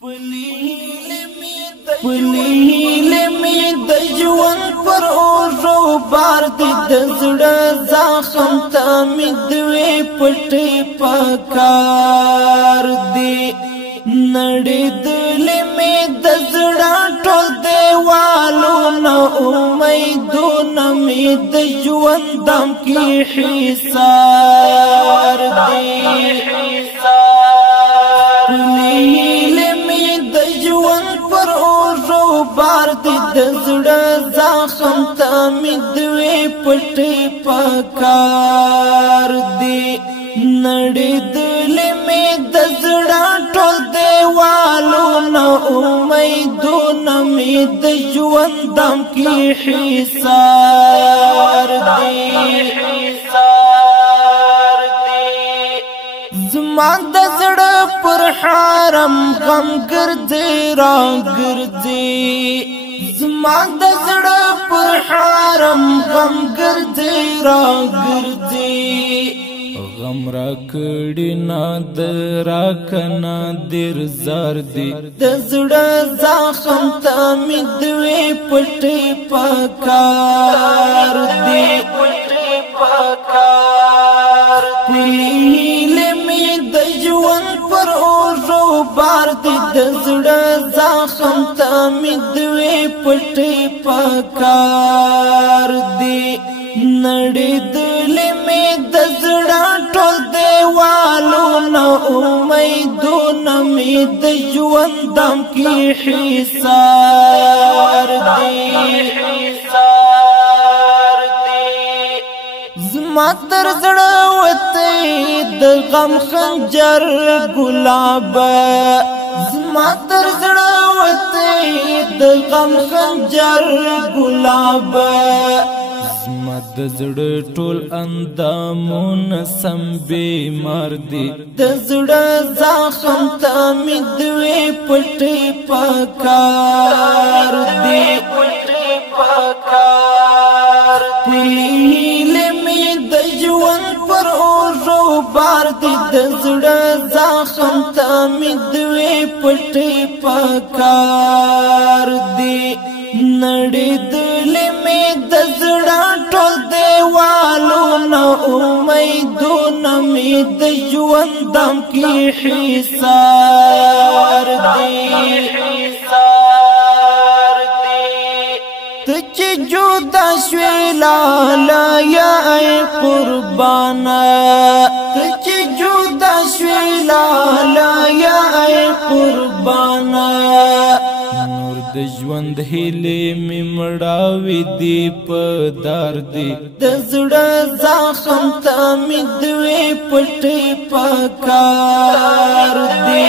پلیل می د ژوند پر اوږو بار دی د زړه زخم ته مې دوې پټې پکار دی نړېدلې مې د زړه ټول دیوالونه امیدونه مې د ژوند دم کې حصار دی بار دی د زړه زخم ته مې دوې پټې پکار دی نړېدلې مې د زړه ټول دیوالونه امیدونه مې د ژوند دم کې حصار دی زما د زړه پر حرم غم ګرځي را ګرځي زما د زړه پر حرم غم ګرځي را ګرځي غم را کړي نه درا کنا در زار دی د زړه زخم ته مې دوې پټې پکار دی بار دی د زړه زخم ته مې دوې پټې پکار دی نړېدلې مې د زړه ټول دیوالونه امیدونه مې د ژوند دم کې حصار دی زما تر زړه وته د غم خنجر ګلاب زما تر زړه وته د غم خنجر ګلاب زما د زړه ټول اندامونه سم بیمار دي د زړه زخم ته مې دوې پټې پکار دي بار دی د زړه زخم ته مې دوې پټې پکار دی نړېدلې مې د زړه ټول دیوالونه امیدونه مې د ژوند دم کې حصار دی ته چې جدا شوې لاله یا ای قربانه ته چې جدا شوې لاله یا ای قربانه نور د ژوند هیلې مې مړاوې دي په دار دی د زړه زخم ته مې دوې پټې پکار دی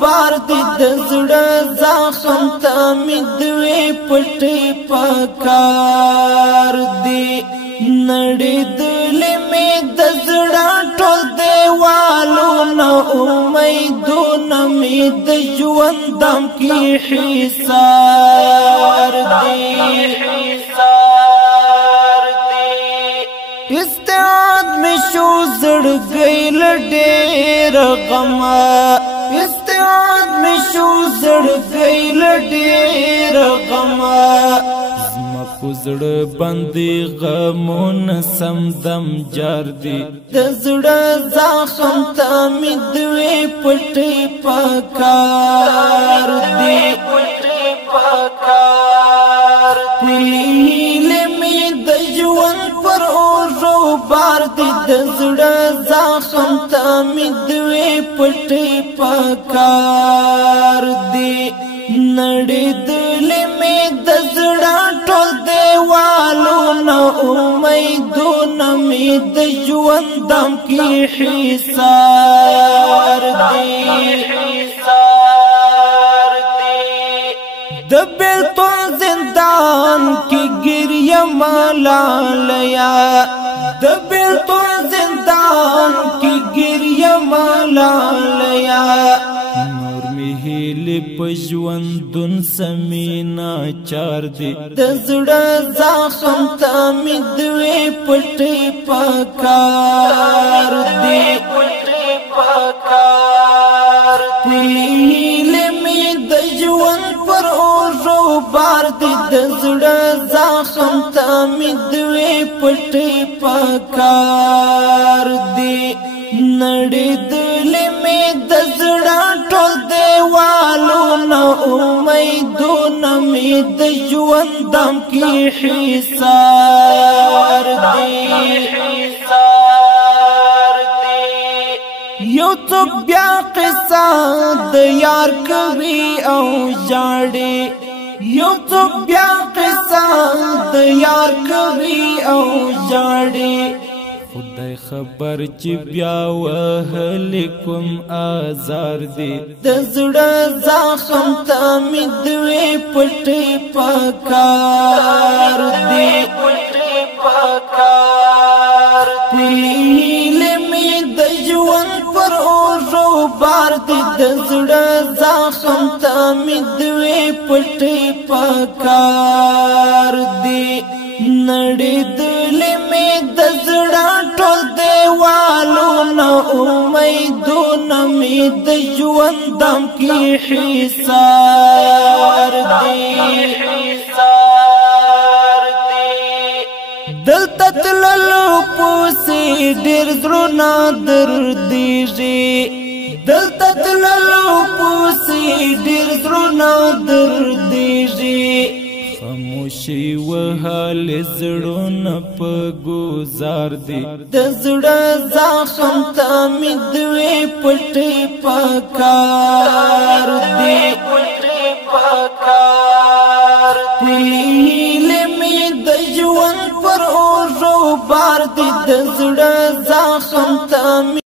بار دی د زړه زخم ته مې دوې پټې پکار دی نړېدلې مې د زړه ټول دیوالونه امیدونه مې د ژوند دم کې حصار دی استعاد مې شو زړګی له ډېر غمه استعاد مې شو زړګی له ډېر غمه زما په زړه باندې غمونه سمدم جار دي د زړه زخم ته مې دوې پټې پکار دي بار دی د زړه زخم ته مې دوې پټې پکار دی نړېدلې مې د زړه ټول دیوالونه امیدونه مې د ژوند دم کې حصار دی د بیلتون زندان کې ګریه ملالیا د بیلتون زندان کې ګریه ملالیا نور مې هیلې پژوندون سمینا چار دی د زړه زخم ته مې دوی پټي پکار دی هیله مې د ژوند پر اوږو بار دی د زړه زخم ته مې دوی پټي پکار دی نړېدلې مې د زړه ټول دیوالونه امیدونه مې د ژوند دم کې حصار دی یو څوک بیا قصه د یار کوي او ژاړي یو څوک بیا قصه د یار کوي او ژاړي خدای خبر چې بیا وهلی کوم آزار دی د زړه زخم ته مې دوی پټي پکار دی هیله مې د ژوند پر اوږو بار دی د زړه زخم ته مې دوی پټي پکار دی نړېدلې مې د زړه ټول دیوالونه امیدونه مې د ژوند دم کې حصار دی دلته تللو پسې ډېر زړونه دردېږي دلته تللو پسې ډېر زړونه دردېږي خاموشي وهل زړونه په ګوزار دی د زړه زخم ته مې دوی پټي پکار دی هیله مې د ژوند پر اوږو بار دی د زړه زخم ته